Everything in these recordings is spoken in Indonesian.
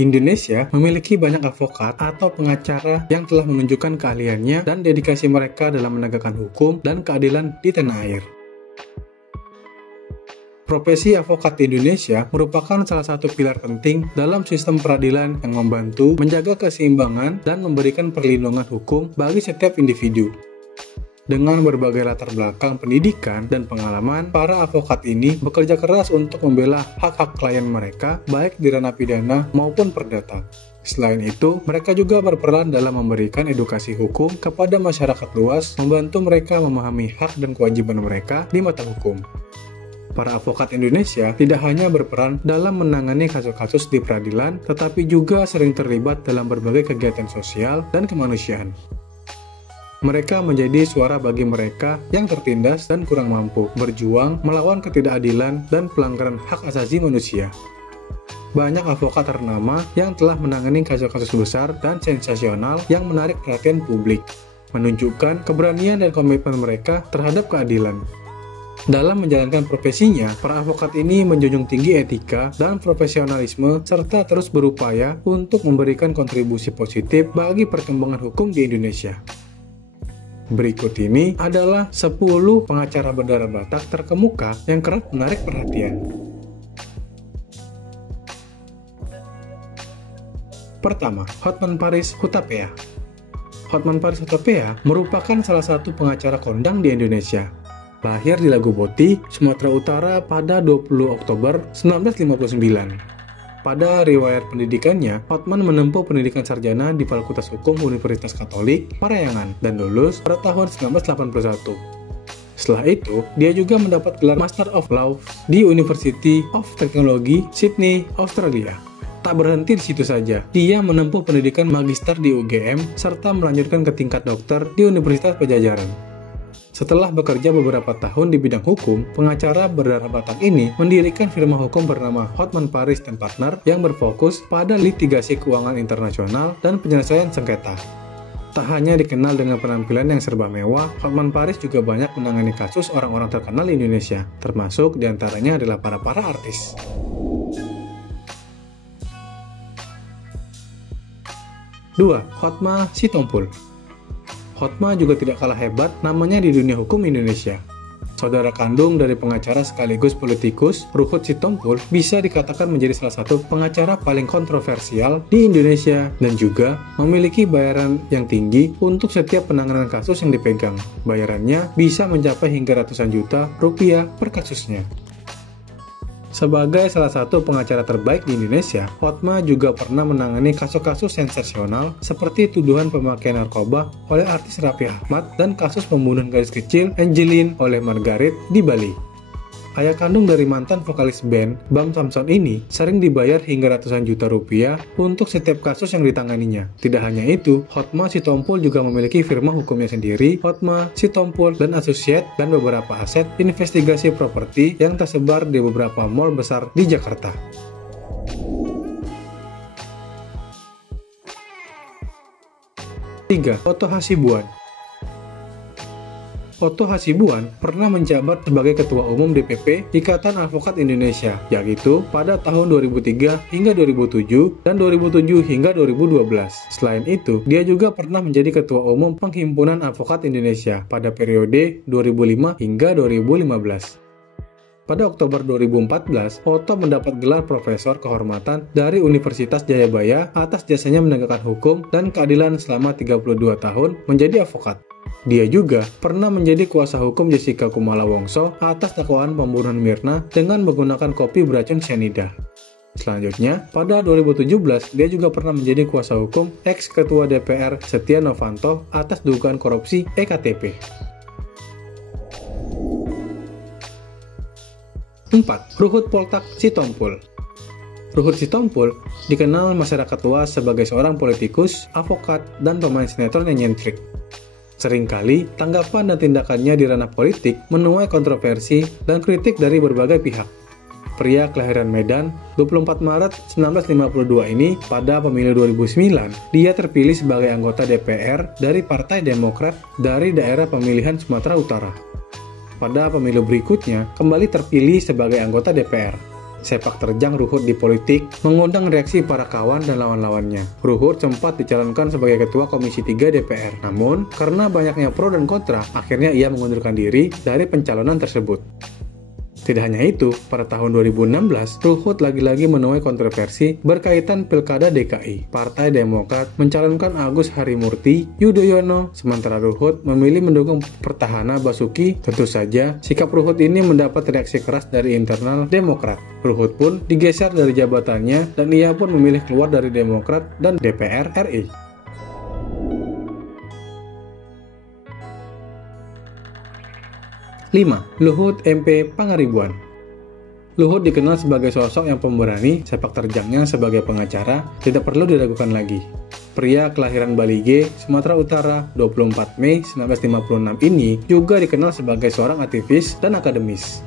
Indonesia memiliki banyak advokat atau pengacara yang telah menunjukkan keahliannya dan dedikasi mereka dalam menegakkan hukum dan keadilan di tanah air. Profesi advokat di Indonesia merupakan salah satu pilar penting dalam sistem peradilan yang membantu menjaga keseimbangan dan memberikan perlindungan hukum bagi setiap individu. Dengan berbagai latar belakang pendidikan dan pengalaman, para advokat ini bekerja keras untuk membela hak-hak klien mereka, baik di ranah pidana maupun perdata. Selain itu, mereka juga berperan dalam memberikan edukasi hukum kepada masyarakat luas, membantu mereka memahami hak dan kewajiban mereka di mata hukum. Para advokat Indonesia tidak hanya berperan dalam menangani kasus-kasus di peradilan, tetapi juga sering terlibat dalam berbagai kegiatan sosial dan kemanusiaan. Mereka menjadi suara bagi mereka yang tertindas dan kurang mampu, berjuang melawan ketidakadilan dan pelanggaran hak asasi manusia. Banyak advokat ternama yang telah menangani kasus-kasus besar dan sensasional yang menarik perhatian publik, menunjukkan keberanian dan komitmen mereka terhadap keadilan. Dalam menjalankan profesinya, para advokat ini menjunjung tinggi etika dan profesionalisme serta terus berupaya untuk memberikan kontribusi positif bagi perkembangan hukum di Indonesia. Berikut ini adalah 10 pengacara berdarah Batak terkemuka yang kerap menarik perhatian. Pertama, Hotman Paris Hutapea. Hotman Paris Hutapea merupakan salah satu pengacara kondang di Indonesia. Lahir di Laguboti, Sumatera Utara pada 20 Oktober 1959. Pada riwayat pendidikannya, Hotman menempuh pendidikan sarjana di Fakultas Hukum Universitas Katolik, Parahyangan, dan lulus pada tahun 1981. Setelah itu, dia juga mendapat gelar Master of Law di University of Technology, Sydney, Australia. Tak berhenti di situ saja, dia menempuh pendidikan magister di UGM, serta melanjutkan ke tingkat dokter di Universitas Pajajaran. Setelah bekerja beberapa tahun di bidang hukum, pengacara berdarah Batak ini mendirikan firma hukum bernama Hotman Paris & Partner yang berfokus pada litigasi keuangan internasional dan penyelesaian sengketa. Tak hanya dikenal dengan penampilan yang serba mewah, Hotman Paris juga banyak menangani kasus orang-orang terkenal di Indonesia, termasuk diantaranya adalah para artis. Dua, Hotma Sitompul. Hotma juga tidak kalah hebat namanya di dunia hukum Indonesia. Saudara kandung dari pengacara sekaligus politikus, Ruhut Sitompul bisa dikatakan menjadi salah satu pengacara paling kontroversial di Indonesia dan juga memiliki bayaran yang tinggi untuk setiap penanganan kasus yang dipegang. Bayarannya bisa mencapai hingga ratusan juta rupiah per kasusnya. Sebagai salah satu pengacara terbaik di Indonesia, Hotma juga pernah menangani kasus-kasus sensasional seperti tuduhan pemakaian narkoba oleh artis Raffi Ahmad dan kasus pembunuhan gadis kecil Angeline oleh Margaret di Bali. Ayah kandung dari mantan vokalis band, Bam Samson ini sering dibayar hingga ratusan juta rupiah untuk setiap kasus yang ditanganinya. Tidak hanya itu, Hotma Sitompul juga memiliki firma hukumnya sendiri, Hotma Sitompul dan Associate, dan beberapa aset investigasi properti yang tersebar di beberapa mall besar di Jakarta. Tiga, Otto Hasibuan. Otto Hasibuan pernah menjabat sebagai Ketua Umum DPP Ikatan Advokat Indonesia, yaitu pada tahun 2003 hingga 2007 dan 2007 hingga 2012. Selain itu, dia juga pernah menjadi Ketua Umum Penghimpunan Advokat Indonesia pada periode 2005 hingga 2015. Pada Oktober 2014, Otto mendapat gelar Profesor Kehormatan dari Universitas Jayabaya atas jasanya menegakkan hukum dan keadilan selama 32 tahun menjadi advokat. Dia juga pernah menjadi kuasa hukum Jessica Kumala Wongso atas dakwaan pembunuhan Mirna dengan menggunakan kopi beracun cyanida. Selanjutnya, pada 2017, dia juga pernah menjadi kuasa hukum ex-ketua DPR Setia Novanto atas dugaan korupsi EKTP. 4. Ruhut Poltak Sitompul. Ruhut Sitompul dikenal masyarakat luas sebagai seorang politikus, advokat, dan pemain sinetron yang nyentrik. Seringkali, tanggapan dan tindakannya di ranah politik menuai kontroversi dan kritik dari berbagai pihak. Pria kelahiran Medan, 24 Maret 1952 ini, pada pemilu 2009, dia terpilih sebagai anggota DPR dari Partai Demokrat dari daerah pemilihan Sumatera Utara. Pada pemilu berikutnya, kembali terpilih sebagai anggota DPR. Sepak terjang Ruhut di politik mengundang reaksi para kawan dan lawan-lawannya. Ruhut sempat dicalonkan sebagai Ketua Komisi 3 DPR. Namun, karena banyaknya pro dan kontra, akhirnya ia mengundurkan diri dari pencalonan tersebut. Tidak hanya itu, pada tahun 2016, Ruhut lagi-lagi menuai kontroversi berkaitan Pilkada DKI. Partai Demokrat mencalonkan Agus Harimurti Yudhoyono, sementara Ruhut memilih mendukung petahana Basuki. Tentu saja, sikap Ruhut ini mendapat reaksi keras dari internal Demokrat. Ruhut pun digeser dari jabatannya dan ia pun memilih keluar dari Demokrat dan DPR RI. 5. Luhut MP Pangaribuan. Luhut dikenal sebagai sosok yang pemberani, sepak terjangnya sebagai pengacara tidak perlu diragukan lagi. Pria kelahiran Balige, Sumatera Utara, 24 Mei 1956 ini juga dikenal sebagai seorang aktivis dan akademis.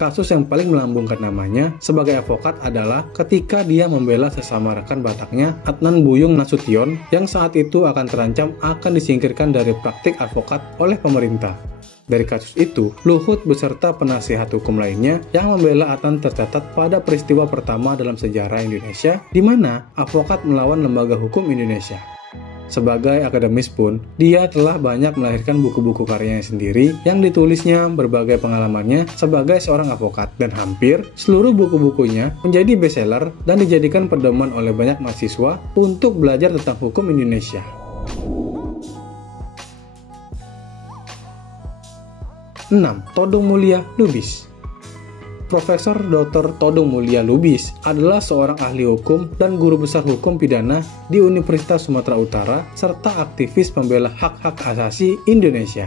Kasus yang paling melambungkan namanya sebagai advokat adalah ketika dia membela sesama rekan Bataknya, Adnan Buyung Nasution, yang saat itu akan terancam akan disingkirkan dari praktik advokat oleh pemerintah. Dari kasus itu, Luhut beserta penasihat hukum lainnya yang membela Adnan tercatat pada peristiwa pertama dalam sejarah Indonesia, di mana advokat melawan lembaga hukum Indonesia. Sebagai akademis pun, dia telah banyak melahirkan buku-buku karyanya sendiri yang ditulisnya berbagai pengalamannya sebagai seorang advokat, dan hampir seluruh buku-bukunya menjadi bestseller dan dijadikan pedoman oleh banyak mahasiswa untuk belajar tentang hukum Indonesia. 6. Todung Mulya Lubis. Profesor Dr. Todung Mulya Lubis adalah seorang ahli hukum dan guru besar hukum pidana di Universitas Sumatera Utara serta aktivis pembela hak-hak asasi Indonesia.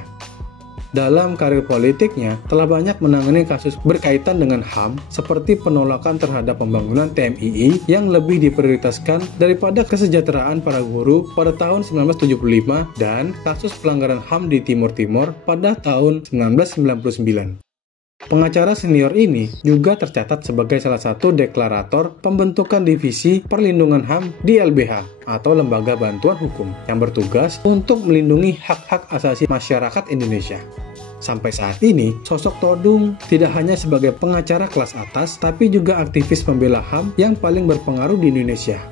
Dalam karir politiknya, telah banyak menangani kasus berkaitan dengan HAM seperti penolakan terhadap pembangunan TMII yang lebih diprioritaskan daripada kesejahteraan para guru pada tahun 1975 dan kasus pelanggaran HAM di Timur Timur pada tahun 1999. Pengacara senior ini juga tercatat sebagai salah satu deklarator pembentukan Divisi Perlindungan HAM di LBH atau Lembaga Bantuan Hukum yang bertugas untuk melindungi hak-hak asasi masyarakat Indonesia. Sampai saat ini, sosok Todung tidak hanya sebagai pengacara kelas atas, tapi juga aktivis pembela HAM yang paling berpengaruh di Indonesia.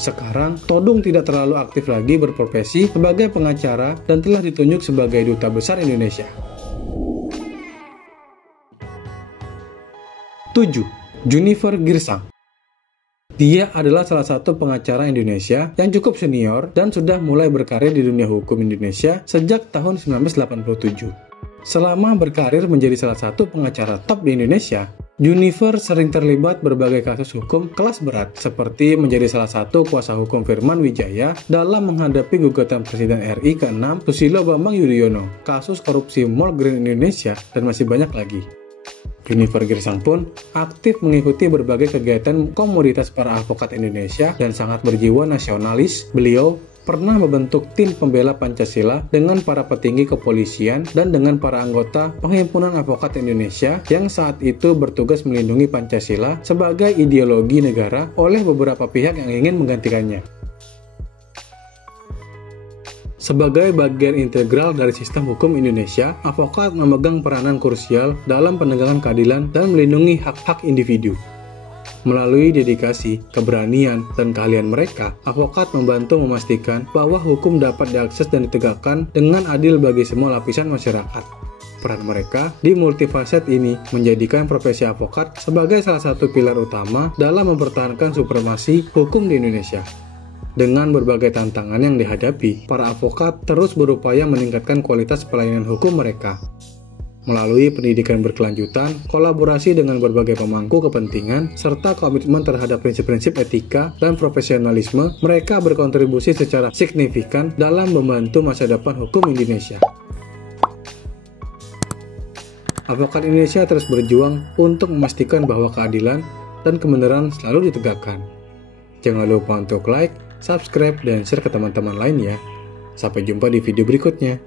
Sekarang, Todung tidak terlalu aktif lagi berprofesi sebagai pengacara dan telah ditunjuk sebagai Duta Besar Indonesia. 7. Junifer Girsang. Dia adalah salah satu pengacara Indonesia yang cukup senior dan sudah mulai berkarir di dunia hukum Indonesia sejak tahun 1987. Selama berkarir menjadi salah satu pengacara top di Indonesia, Junifer sering terlibat berbagai kasus hukum kelas berat, seperti menjadi salah satu kuasa hukum Firman Wijaya dalam menghadapi gugatan Presiden RI ke-6 Susilo Bambang Yudhoyono, kasus korupsi Mall Grand Indonesia, dan masih banyak lagi. Junifer Girsang pun aktif mengikuti berbagai kegiatan komunitas para advokat Indonesia dan sangat berjiwa nasionalis. Beliau pernah membentuk tim pembela Pancasila dengan para petinggi kepolisian dan dengan para anggota Perhimpunan Advokat Indonesia yang saat itu bertugas melindungi Pancasila sebagai ideologi negara oleh beberapa pihak yang ingin menggantikannya. Sebagai bagian integral dari sistem hukum Indonesia, advokat memegang peranan krusial dalam penegakan keadilan dan melindungi hak-hak individu. Melalui dedikasi, keberanian, dan keahlian mereka, advokat membantu memastikan bahwa hukum dapat diakses dan ditegakkan dengan adil bagi semua lapisan masyarakat. Peran mereka di multifaset ini menjadikan profesi advokat sebagai salah satu pilar utama dalam mempertahankan supremasi hukum di Indonesia. Dengan berbagai tantangan yang dihadapi, para advokat terus berupaya meningkatkan kualitas pelayanan hukum mereka. Melalui pendidikan berkelanjutan, kolaborasi dengan berbagai pemangku kepentingan, serta komitmen terhadap prinsip-prinsip etika dan profesionalisme, mereka berkontribusi secara signifikan dalam membantu masa depan hukum Indonesia. Advokat Indonesia terus berjuang untuk memastikan bahwa keadilan dan kebenaran selalu ditegakkan. Jangan lupa untuk like, subscribe, dan share ke teman-teman lain ya. Sampai jumpa di video berikutnya.